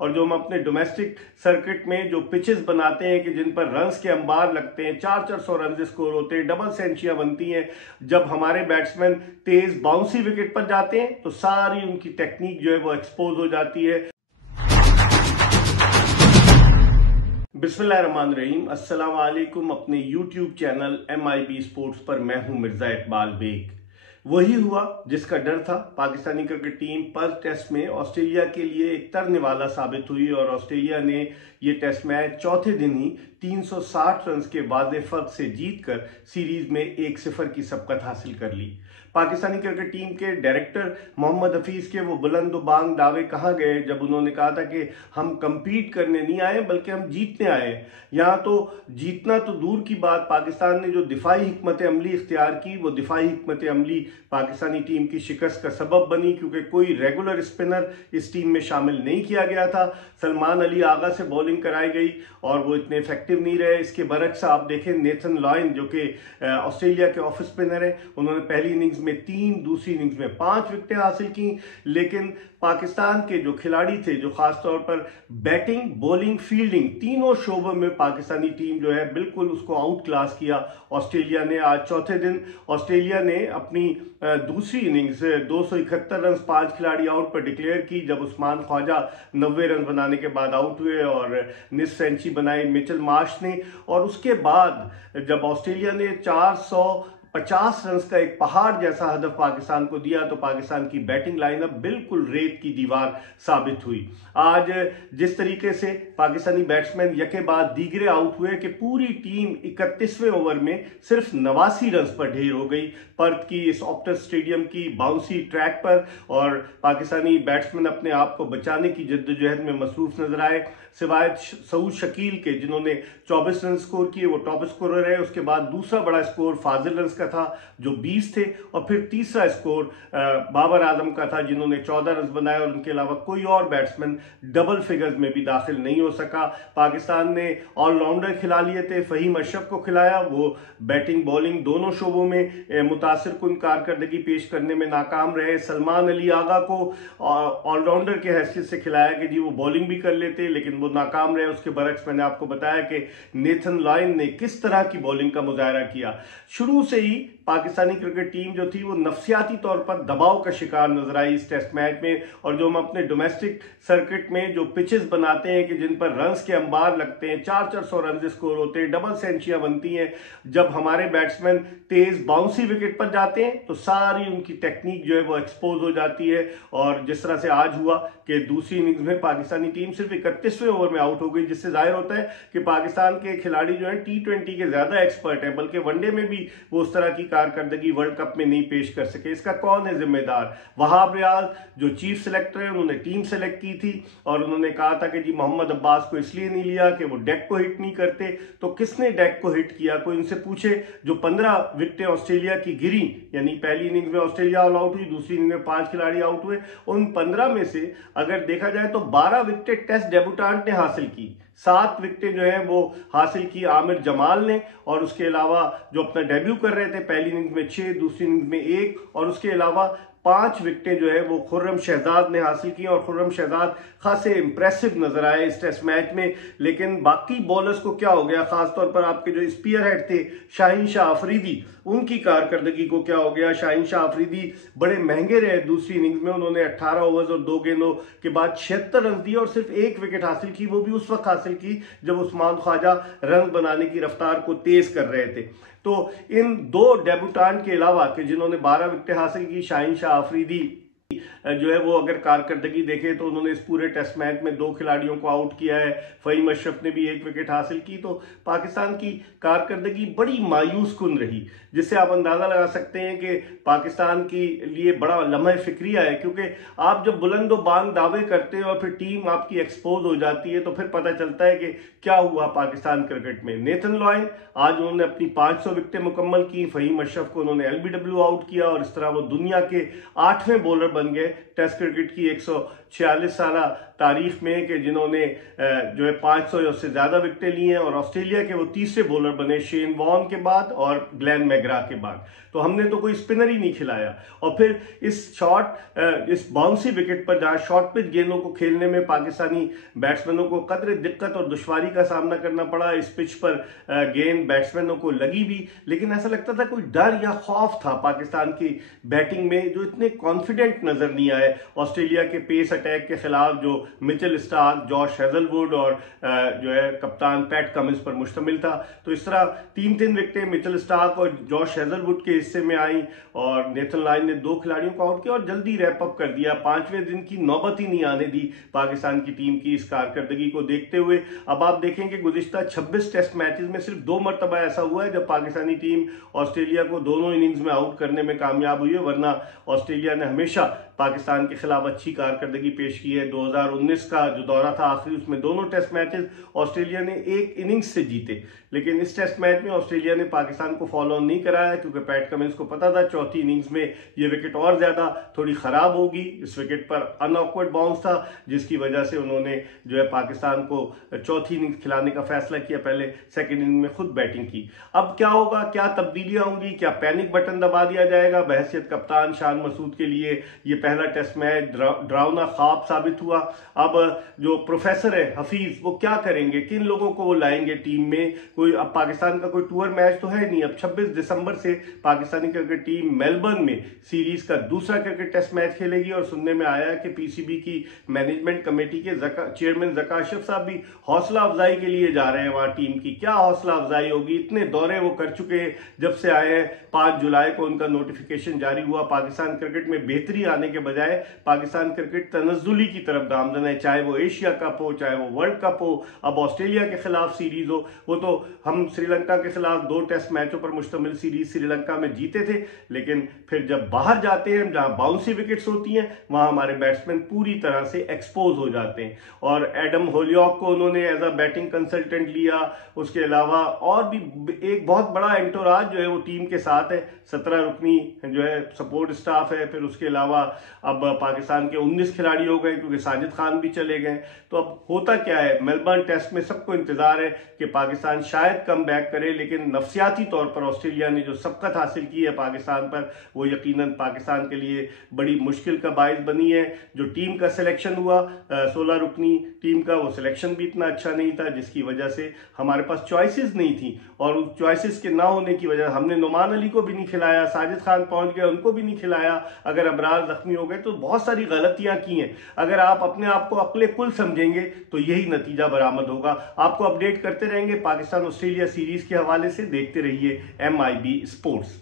और जो हम अपने डोमेस्टिक सर्किट में जो पिचेस बनाते हैं कि जिन पर रन्स के अंबार लगते हैं, 400 रन स्कोर होते हैं, डबल सेंचुरियां बनती हैं, जब हमारे बैट्समैन तेज बाउंसी विकेट पर जाते हैं तो सारी उनकी टेक्निक जो है वो एक्सपोज हो जाती है। बिस्मिल्लाहिर्रहमानिर्रहीम, अस्सलाम वालेकुम। अपने YouTube चैनल MIB स्पोर्ट्स पर मैं हूं मिर्जा इकबाल बेग। वही हुआ जिसका डर था। Pakistani cricket team Perth test में ऑस्ट्रेलिया के लिए एक तरने वाला साबित हुई और ऑस्ट्रेलिया ने ये टेस्ट मैच चौथे दिन ही 360 रन के वाज़ेह फर्क से जीतकर सीरीज में 1-0 की सबकत हासिल कर ली। पाकिस्तानी क्रिकेट टीम के डायरेक्टर मोहम्मद हफीज के वो बुलंद-बांग दावे कहाँ गए जब उन्होंने कहा था कि हम कंपीट करने नहीं आए बल्कि हम जीतने आए। यहाँ तो जीतना तो दूर की बात, पाकिस्तान ने जो दिफाई हिकमत अमली इख्तियार की वो दिफाई हिकमत अमली पाकिस्तानी टीम की शिकस्त का सबब बनी, क्योंकि कोई रेगुलर स्पिनर इस टीम में शामिल नहीं किया गया था। सलमान अली आगा से बॉलिंग कराई गई और वो इतने इफेक्टिव नहीं रहे। इसके बरक्स आप देखें नेथन लॉयन जो कि ऑस्ट्रेलिया के ऑफ स्पिनर है, उन्होंने पहली इनिंग्स में 3, दूसरी इनिंग्स में 5 विकेटें हासिल की। लेकिन पाकिस्तान के जो खिलाड़ी थे, जो खासतौर पर बैटिंग, बॉलिंग, फील्डिंग तीनों शोबों में पाकिस्तानी टीम जो है बिल्कुल उसको आउट क्लास किया ऑस्ट्रेलिया ने। आज चौथे दिन ऑस्ट्रेलिया ने अपनी दूसरी इनिंग्स 271 रन 5 खिलाड़ी आउट पर डिक्लेयर की, जब उस्मान ख्वाजा 90 रन बनाने के बाद आउट हुए और निस सेंचुरी बनाई मिचेल मार्श ने। और उसके बाद जब ऑस्ट्रेलिया ने 450 रन का एक पहाड़ जैसा हदफ पाकिस्तान को दिया तो पाकिस्तान की बैटिंग लाइनअप बिल्कुल रेत की दीवार साबित हुई। आज जिस तरीके से पाकिस्तानी बैट्समैन यके बाद दीगरे आउट हुए कि पूरी टीम 31वें ओवर में सिर्फ 89 रन पर ढेर हो गई पर्थ की इस ऑप्टस स्टेडियम की बाउंसी ट्रैक पर, और पाकिस्तानी बैट्समैन अपने आप को बचाने की जद्दोजहद में मसरूफ नजर आए। सिवाय सऊद शकील के जिन्होंने 24 रन स्कोर किए, वो टॉप स्कोरर रहे। उसके बाद दूसरा बड़ा स्कोर फाजिल रन का था जो 20 थे, और फिर तीसरा स्कोर बाबर आजम का था जिन्होंने 14 रन बनाए, और उनके अलावा कोई और बैट्समैन डबल फिगर्स में भी दाखिल नहीं हो सका। पाकिस्तान ने ऑलराउंडर खिला लिए थे, फहीम अशरफ को खिलाया, वो बैटिंग बॉलिंग दोनों शोबों में मुतासिर कुन कारकर्दगी पेश करने में नाकाम रहे। सलमान अली आगा को ऑलराउंडर के हैसियत से खिलाया कि जी वो बॉलिंग भी कर लेते, लेकिन वो नाकाम रहे। उसके बरक्स मैंने आपको बताया कि नेथन लॉयन ने किस तरह की बॉलिंग का मुजाहरा किया। शुरू से ही पाकिस्तानी क्रिकेट टीम जो थी वो नफसियाती तौर पर दबाव का शिकार नजर आई इस टेस्ट मैच में, और जो हम अपने डोमेस्टिक सर्किट में जो पिचेस बनाते हैं कि जिन पर रन्स के अंबार लगते हैं, 400 रन स्कोर होते हैं, डबल सेंचुरियां बनती हैं, जब हमारे बैट्समैन तेज बाउंसी विकेट पर जाते हैं तो सारी उनकी टेक्निक जो है वो एक्सपोज हो जाती है। और जिस तरह से आज हुआ कि दूसरी इनिंग्स में पाकिस्तानी टीम सिर्फ 31वें ओवर में आउट हो गई, जिससे जाहिर होता है कि पाकिस्तान के खिलाड़ी जो है T20 के ज्यादा एक्सपर्ट हैं, बल्कि वनडे में भी वो उस तरह की कारकर्दगी वर्ल्ड कप में नहीं पेश कर सके। इसका कौन है जिम्मेदार? वहाब रियाज जो चीफ सेलेक्टर है, उन्होंने टीम सेलेक्ट की थी और उन्होंने कहा था कि जी मोहम्मद अब्बास को इसलिए नहीं लिया कि वो डेक को हिट नहीं करते। तो किसने डेक को हिट किया? कोई इनसे पूछे। जो 15 विकेटें ऑस्ट्रेलिया की गिरी, यानी पहली इनिंग्स में ऑस्ट्रेलिया ऑल आउट हुई, दूसरी इनिंग्स में 5 खिलाड़ी आउट हुए, उन 15 में से अगर देखा जाए तो 12 विकेटें टेस्ट डेब्यूटेंट ने हासिल की, 7 विकेटें जो है वो हासिल की आमिर जमाल ने, और उसके अलावा जो अपना डेब्यू कर रहे थे पहली इनिंग्स में 6, दूसरी इनिंग्स में 1, और उसके अलावा 5 विकेटें जो है वो खुर्रम शहजाद ने हासिल की। और खुर्रम शहजाद खासे इंप्रेसिव नजर आए इस टेस्ट मैच में। लेकिन बाकी बॉलर्स को क्या हो गया, खासतौर पर आपके जो स्पीयर हेड थे शाहीन शाह अफरीदी, उनकी कारकर्दगी को क्या हो गया। शाहीन शाह अफरीदी बड़े महंगे रहे दूसरी इनिंग्स में, उन्होंने 18 ओवर्स और 2 गेंदों के बाद 76 रन दिए और सिर्फ 1 विकेट हासिल की, वो भी उस वक्त हासिल की जब उस्मान ख्वाजा रन बनाने की रफ्तार को तेज कर रहे थे। तो इन 2 डेब्यूटेंट के अलावा कि जिन्होंने 12 विकेटें हासिल की, शाहीन शाह अफरीदी जो है वो अगर कारकर्दगी देखें तो उन्होंने इस पूरे टेस्ट मैच में 2 खिलाड़ियों को आउट किया है, फहीम अशरफ ने भी 1 विकेट हासिल की। तो पाकिस्तान की कारकर्दगी बड़ी मायूस कुन रही, जिससे आप अंदाजा लगा सकते हैं कि पाकिस्तान के लिए बड़ा लम्हा फिक्रिया है, क्योंकि आप जब बुलंद बांग दावे करते हैं और फिर टीम आपकी एक्सपोज हो जाती है तो फिर पता चलता है कि क्या हुआ पाकिस्तान क्रिकेट में। नेथन लॉयन आज उन्होंने अपनी 500 विकेटें मुकम्मल की, फहीम अशरफ को उन्होंने LBW आउट किया, और इस तरह वो दुनिया के 8वें बॉलर बन गए टेस्ट क्रिकेट की 146 साल तारीख में कि जिन्होंने जो है 500 या उससे ज्यादा विकेटें ली हैं, और ऑस्ट्रेलिया के वो तीसरे बॉलर बने शेन वॉर्न के बाद और ग्लेन मैग्रा के बाद। तो हमने तो कोई स्पिनर ही नहीं खिलाया। और फिर इस बाउंसी विकेट पर जहां शॉर्ट पिच गेंदों को खेलने में पाकिस्तानी बैट्समैनों को कदरे दिक्कत और दुश्वारी का सामना करना पड़ा। इस पिच पर गेंद बैट्समैनों को लगी भी, लेकिन ऐसा लगता था कोई डर या खौफ था पाकिस्तान की बैटिंग में, जो इतने कॉन्फिडेंट नजर नहीं आए ऑस्ट्रेलिया के पेस अटैक के खिलाफ, जो मिचेल स्टार्क, जॉश हेजलवुड और जो है कप्तान पैट कमिंस पर मुश्तमिल था। तो इस तरह 3-3 विकेटें मिचेल स्टार्क और जॉश हेजलवुड के हिस्से में आई, और नेथन लायन ने 2 खिलाड़ियों को आउट किया और जल्दी रैप अप कर दिया। 5वें दिन की नौबत ही नहीं आने दी पाकिस्तान की टीम की इस कारकर्दगी को देखते हुए। अब आप देखें कि गुज़िश्ता 26 टेस्ट मैचेस में सिर्फ 2 मरतबा ऐसा हुआ है जब पाकिस्तानी टीम ऑस्ट्रेलिया को दोनों इनिंग्स में आउट करने में कामयाब हुई है, वरना ऑस्ट्रेलिया ने हमेशा पाकिस्तान के खिलाफ अच्छी कारकर्दगी पेश की है। 2019 का जो दौरा था आखिरी, उसमें दोनों टेस्ट मैचेस ऑस्ट्रेलिया ने एक इनिंग्स से जीते, लेकिन इस टेस्ट मैच में ऑस्ट्रेलिया ने पाकिस्तान को फॉलो ऑन नहीं कराया, क्योंकि पैट कमिंस को पता था चौथी इनिंग्स में ये विकेट और ज्यादा थोड़ी खराब होगी। इस विकेट पर अनऑकवर्ड बाउंस था, जिसकी वजह से उन्होंने जो है पाकिस्तान को चौथी इनिंग्स खिलाने का फैसला किया, पहले सेकेंड इनिंग में खुद बैटिंग की। अब क्या होगा, क्या तब्दीलियां होंगी, क्या पैनिक बटन दबा दिया जाएगा? बहैसियत कप्तान शान मसूद के लिए ये पहला टेस्ट मैच डरावना ख्वाब साबित हुआ। अब जो प्रोफेसर है हफीज, वो क्या करेंगे, किन लोगों को वो लाएंगे टीम में? कोई अब पाकिस्तान का कोई टूर मैच तो है नहीं। अब 26 दिसंबर से पाकिस्तानी क्रिकेट टीम मेलबर्न में सीरीज का दूसरा क्रिकेट टेस्ट मैच खेलेगी, और सुनने में आया है कि पीसीबी की मैनेजमेंट कमेटी के चेयरमैन ज़का अशरफ साहब भी हौसला अफजाई के लिए जा रहे हैं वहां टीम की। क्या हौसला अफजाई होगी, इतने दौरे वो कर चुके हैं जब से आए हैं। 5 जुलाई को उनका नोटिफिकेशन जारी हुआ। पाकिस्तान क्रिकेट में बेहतरी आने के बजाय पाकिस्तान क्रिकेट तनज़्ज़ुली की तरफ गामज़न है, चाहे वो एशिया कप हो, चाहे वो वर्ल्ड कप हो, अब ऑस्ट्रेलिया के खिलाफ सीरीज हो। वो तो हम श्रीलंका के खिलाफ 2 टेस्ट मैचों पर मुश्तमिल सीरीज श्रीलंका में जीते थे, लेकिन फिर जब बाहर जाते हैं जहां बाउंसी विकेट्स होती हैं, वहां हमारे बैट्समैन पूरी तरह से एक्सपोज हो जाते हैं। और एडम होलियॉक को उन्होंने एज अ बैटिंग कंसल्टेंट लिया। उसके अलावा और भी एक बहुत बड़ा एंटोराज जो है वो टीम के साथ है। 17 रुकनी जो है सपोर्ट स्टाफ है। फिर उसके अलावा अब पाकिस्तान के 19 खिलाड़ी हो गए, क्योंकि साजिद खान भी चले गए। तो अब होता क्या है, मेलबर्न टेस्ट में सबको इंतजार है कि पाकिस्तान शायद कम बैक करे, लेकिन नफसियाती तौर पर ऑस्ट्रेलिया ने जो सबकत हासिल की है पाकिस्तान पर, वो यकीनन पाकिस्तान के लिए बड़ी मुश्किल का बायस बनी है। जो टीम का सिलेक्शन हुआ 16 रुकनी टीम का, वो सिलेक्शन भी इतना अच्छा नहीं था, जिसकी वजह से हमारे पास चॉइसेस नहीं थी, और उस चॉइसेस के ना होने की वजह हमने नुमान अली को भी नहीं खिलाया, साजिद खान पहुंच गए उनको भी नहीं खिलाया, अगर अबरार जख्मी हो गए, तो बहुत सारी गलतियां की हैं। अगर आप अपने आप को अक्ले कुल समझेंगे तो यही नतीजा बरामद होगा। आपको अपडेट करते रहेंगे पाकिस्तान ऑस्ट्रेलिया सीरीज के हवाले से। देखते रहिए MIB स्पोर्ट्स।